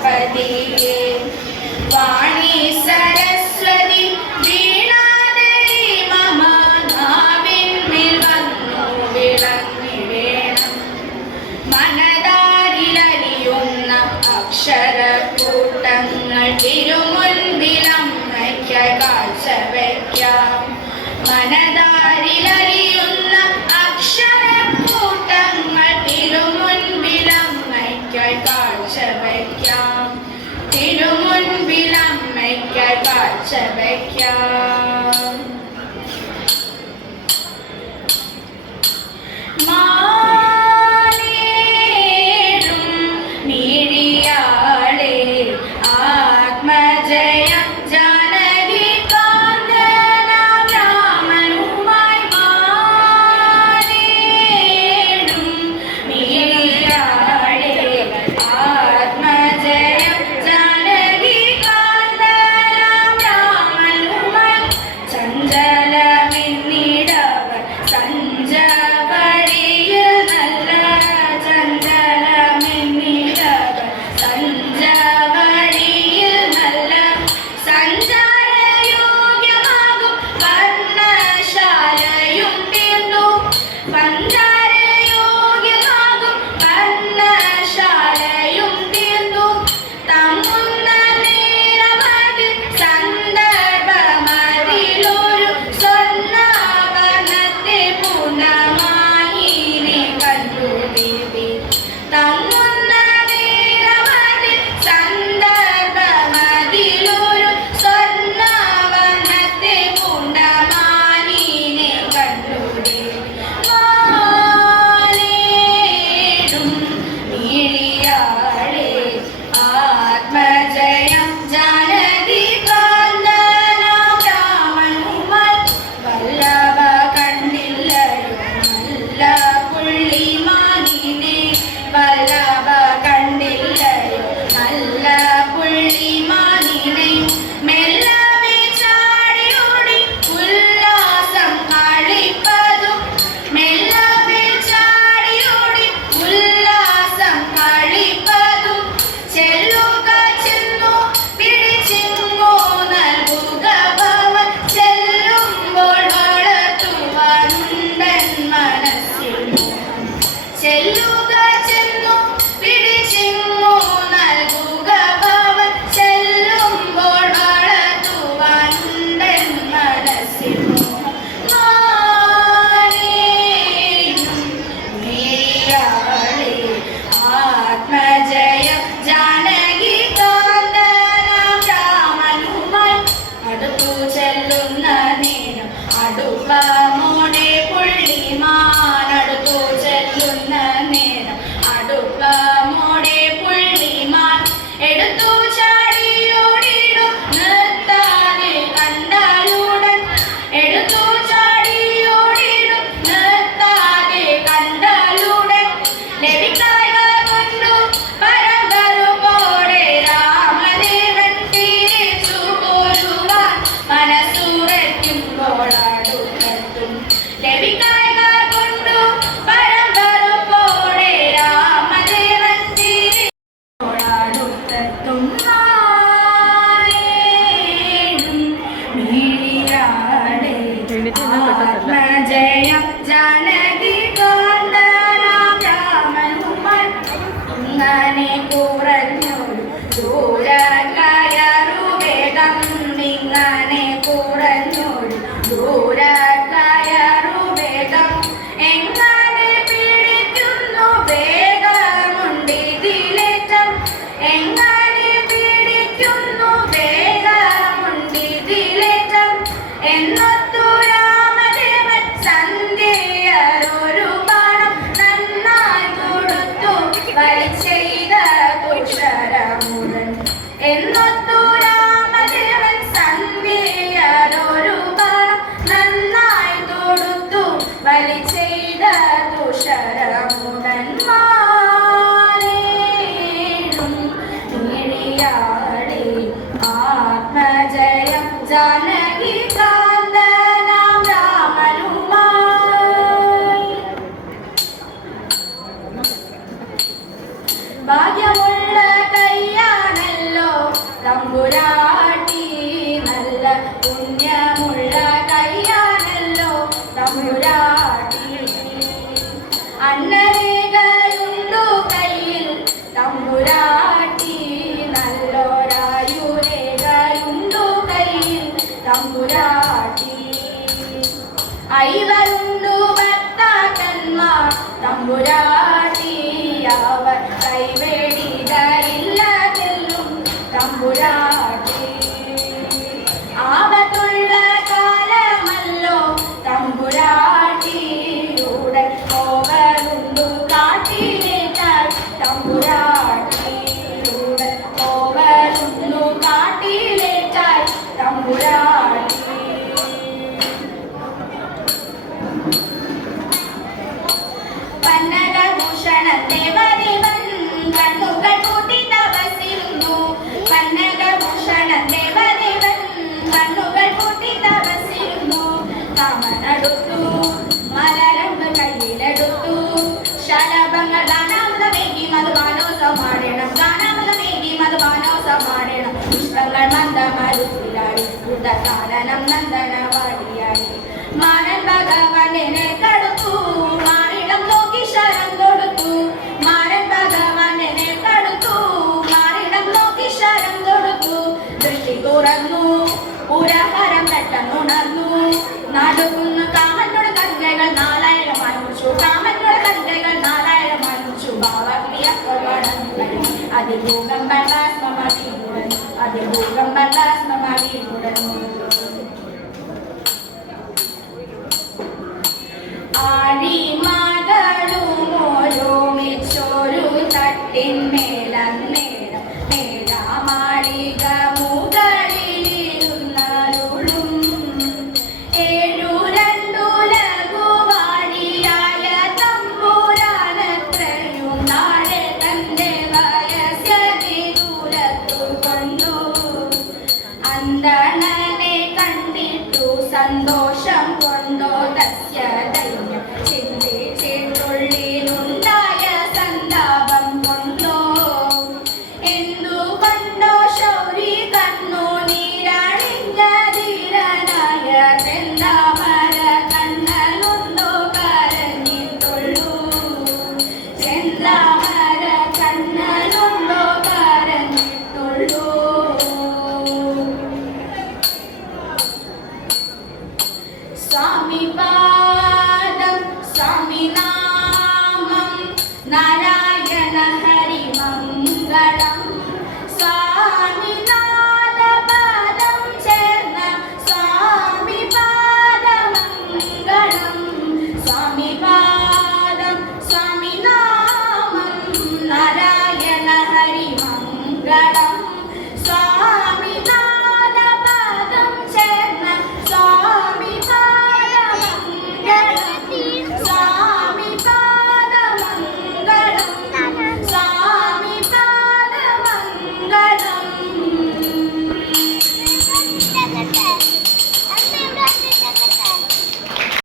ഗണപതിയെ വാണി സരസ്വതി വീണാദേവി മമ നാവിന്മേൽ വന്നു വിളങ്ങിടേണം മനതാരിലലിയുന്ന അക്ഷരക്കൂട്ടങ്ങൾ തിരുമുൻപിലമ്മയ്ക്കായി കാഴ്ചവയ്ക്കാം മനതാരിലലിയുന്ന അക്ഷരക്കൂട്ടങ്ങൾ തിരുമുൻപിലമ്മയ്ക്കായി കാഴ്ചവയ്ക്കാം തിരുമുൻപിലമ്മയ്ക്കായി കാഴ്ചവയ്ക്കാം മാനേടും മിഴിയാളെ ആത്മജയം ജാനകി കാന്തന രാമനുമായി മാനേടും മിഴിയാളെ ആത്മജയം ജാനകി കാന്തന രാമനുമായി ചഞ്ചലമെന്നിടവർ സഞ്ചവഴിയിൽ നല്ല ചഞ്ചലമെന്നിടവർ സഞ്ചവഴിയിൽ നല്ല സഞ്ചാരയോഗ്യമാകും വർണ്ണശാലയും തീർന്നു സഞ്ചാരയോഗ്യമാകും വർണ്ണശാലയും തീർന്നു തമ്മുന്ന നേരമതിൽ സന്ദർഭമതിലൊരു സ്വർണ്ണാഭരണത്തെ പൂർണ്ണമായിനെ കണ്ടു ദേവി തമ്മുന്ന നേരമതിൽ സന്ദർഭമതിലൊരു സ്വർണ്ണാഭരണത്തെ പൂർണ്ണമായിനെ കണ്ടു ദേവി മാലേടും മിഴിയാളെ ആത്മജയം ജാനകി കാന്തന രാമനുമായി വല്ലഭ കണ്ടില്ലയോ നല്ല പുള്ളിമാനിനെ വല്ലഭ കണ്ടില്ലയോ നല്ല പുള്ളിമാനിനെ മെല്ലവേ ചാടിയോടി ഉല്ലാസം കളിപ്പതും മെല്ലവേ ചാടിയോടി ഉല്ലാസം കളിപ്പതും ചെല്ലുക ചെന്നു പിടിച്ചിങ്ങോ നൽകുക ഭവൻ ചെല്ലുമ്പോൾ വളർത്തുവാനുണ്ടൻ മനസ്സിൽ മോഹം ചെല്ലുക ചെന്നു പിടിച്ചിങ്ങോ നൽകുക ഭവൻ ചെല്ലുമ്പോൾ വളർത്തുവാനുണ്ടൻ മനസ്സിൽ മോഹം മാനേടും മിഴിയാളെ ആത്മജയം ജാനകി കാന്തനാം രാമനുമായി അടുത്തു ചെല്ലുന്ന നേരം അടുപ്പമോടെ പുള്ളിമാൻ അടുത്തു ചെല്ലുന്ന നേരം അടുപ്പമോടെ പുള്ളിമാൻ എടുത്തു ചാടിയോടിടും നിർത്താതെ കണ്ടാലുടൻ എടുത്തു ചാടിയോടിടും നിർത്താതെ കണ്ടാലുടൻ ലഭിക്കായ കൊണ്ടു പരമ്പരുപോടെ രാമദേവൻ തിരിച്ചു പോരുവാൻ മനസ്സുറയ്ക്കുമ്പോൾ അടുത്തെത്തും ലഭിക്കായ കൊണ്ടു പരമ്പരുപോടെ രാമദേവൻ തിരിച്ചോൾ അടുത്തെത്തും മാലേടും മിഴിയാളെ ആത്മജയം ജാനകി കാന്തനാം രാമനുമായി ഇങ്ങനെ കുറഞ്ഞൊരു ദൂരക്കയറുവേഗം ഇങ്ങനെ കുറഞ്ഞൊരു ദൂരക്കയറുവേഗം എങ്ങനെ പിടിക്കുന്നു വേഗമുണ്ടിതിലേറ്റം എങ്ങനെ പിടിക്കുന്നു വേഗമുണ്ടിതിലേറ്റം എന്നൊത്തു രാമദേവൻ സന്ധ്യയൊരു ബാണം നന്നായി കൊടുത്തു വലിച്ചെയ്ത തുഷരമുടൻ എന്നൊത്തു രാമദേവൻ സന്ധ്യയൊരു ബാണം നന്നായി കൊടുത്തു വലിച്ചെയ്ത തുഷരമുടൻ മാലേടും മിഴിയാളെ ആത്മജയം ജാനകി കാന്തനാം രാമനുമായി ഭാഗ്യമുള്ള കയ്യാണ് ഐവരുണ്ടു ഭർത്താക്കന്മാർ തമ്പുരാട്ടി അവർ കൈവേടിതയില്ലതെല്ലും തമ്പുരാട്ടി ആപത്തുള്ള കാലമല്ലോ തമ്പുരാട്ടിയുടെ കോവലുണ്ടു കാട്ടിലേറ്റാൽ തമ്പുരാട്ടിയുടെ കോവലുണ്ടു കാട്ടിലേറ്റാൽ തമ്പുരാട്ടി പന്നകഭൂഷണത്തെ വരിവൻ കണ്ണുകൾ കൂട്ടി തപസിരുന്നു പന്നകഭൂഷണത്തെ വരിവൻ കണ്ണുകൾ കൂട്ടി തപസിരുന്നു കാമനടുത്തു മലരമ്പ് കയ്യിലെടുത്തു ശലഭങ്ങൾ ഗാനാമൃതമേകി മധുപാനോസമാടണം ഗാനാമൃതമേകി മധുപാനോസമാടണം പുഷ്പങ്ങൾ മന്ദമരുത്തിലായി ഉദകാനനം നന്ദനവാടിയായി മാരൻ ഭഗവാനെ കടുത്തു മാറിടം നോക്കി ശരം കൊടുത്തു മാരൻ ഭഗവാനെ കടുത്തു മാറിടം നോക്കി ശരം കൊടുത്തു ദൃഷ്ടി തുറന്നു പുരഹരം പെട്ടെന്നുണർന്നു നടുകുന്നു കാമനോട് കൺകൈകൾ 4000 മുറിച്ചു കാമനോട് കൺകൈകൾ 4000 മുറിച്ചു ഭാവക്രിയപ്പെടുന്നു അതിഭൂകം ബലാസ്മമാകിയുടൻ അതിഭൂകം ബലാസ്മമാകിയുടൻ ആഴിമകളുമോരോമിച്ചൊരു തട്ടിന്മേലന്നേരം മേലാമാളിക മുകളിലിരുന്നരുളും 7 തമ്പുരാനത്രയും നാളെ തന്റെ വയസ്സതിദൂരത്തു കൊണ്ടു അന്തണനെ കണ്ടിട്ടു സന്തോഷം കൊണ്ടോ തസ്യ ദൈന്യം ചിന്തിച്ചിട്ടുള്ളിലുണ്ടായ സന്താപം കൊണ്ടോ എന്തുകൊണ്ടോ ശൗരി കണ്ണു